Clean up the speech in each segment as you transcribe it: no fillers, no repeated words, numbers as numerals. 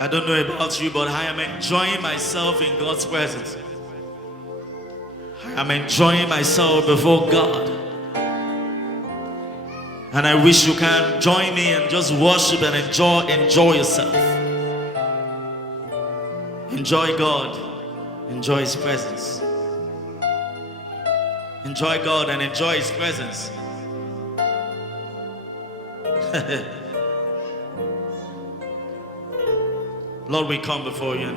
I don't know about you, but I am enjoying myself in God's presence. I am enjoying myself before God. And I wish you can join me and just worship and enjoy yourself. Enjoy God. Enjoy His presence. Enjoy God and enjoy His presence. Lord, we come before you and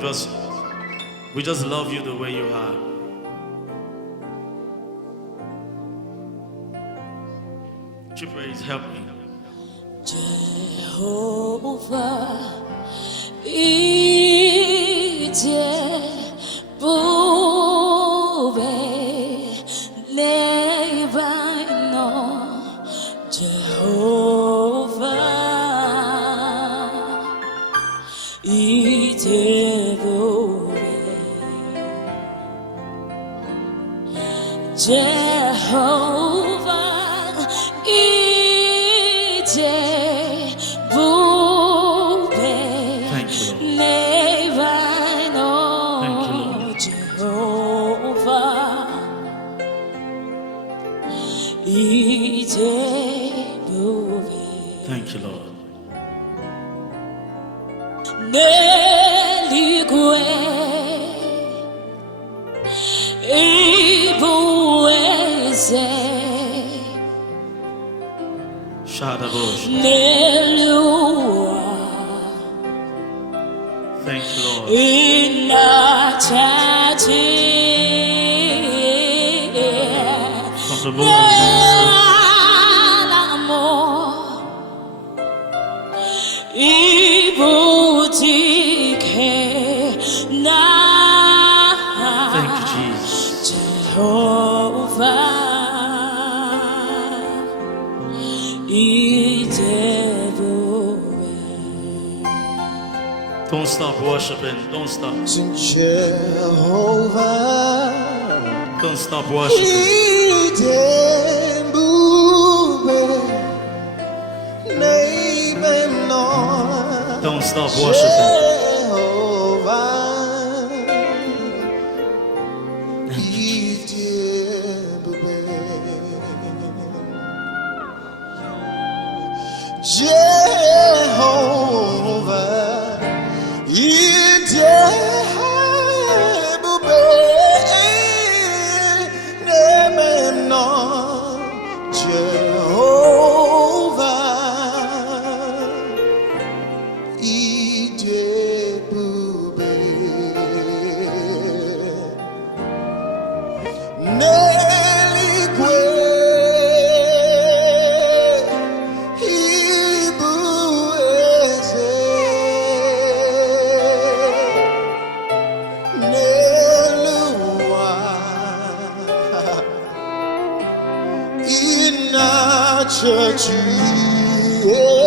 we just love you the way you are. Would you please help me? Jehovah, Thank you, Lord. Thank you, Lord. From the thank you, Jesus. Jehovah, don't stop worshiping. Don't stop. Jehovah, don't stop worshiping. Don't stop worshiping. Oh,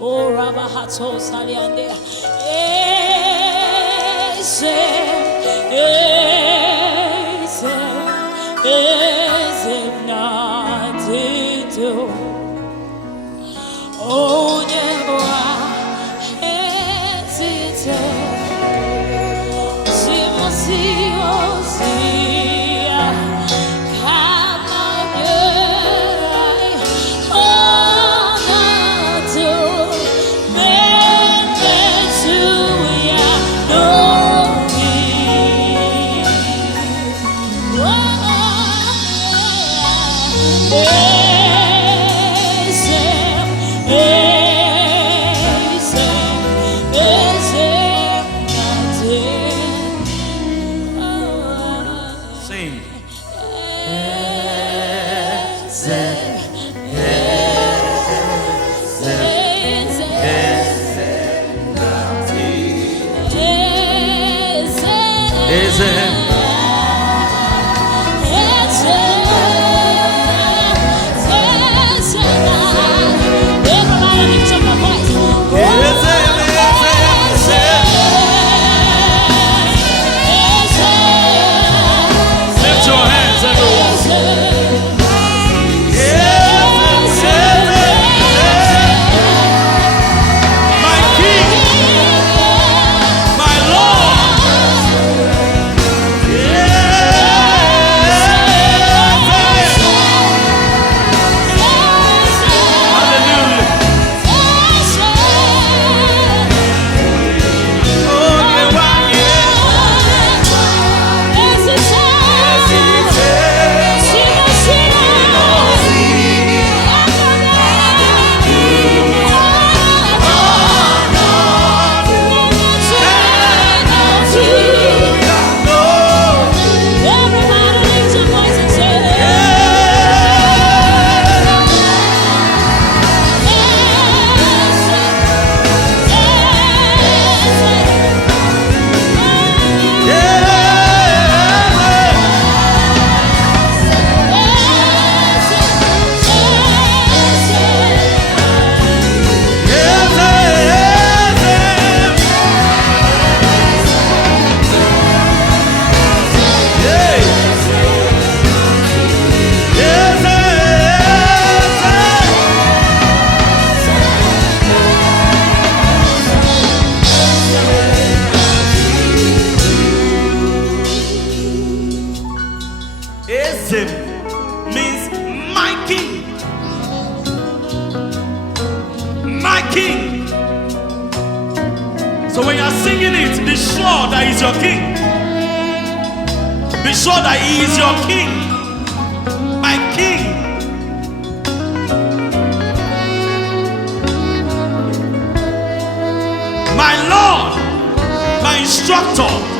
Oh, Rabahato Saliande. Oh, never hesitate. See, So when you're singing it, be sure that he's your king. Be sure that he is your king. My king. My Lord. My instructor.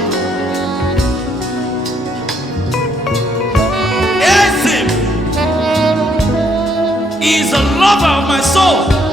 He is the lover of my soul.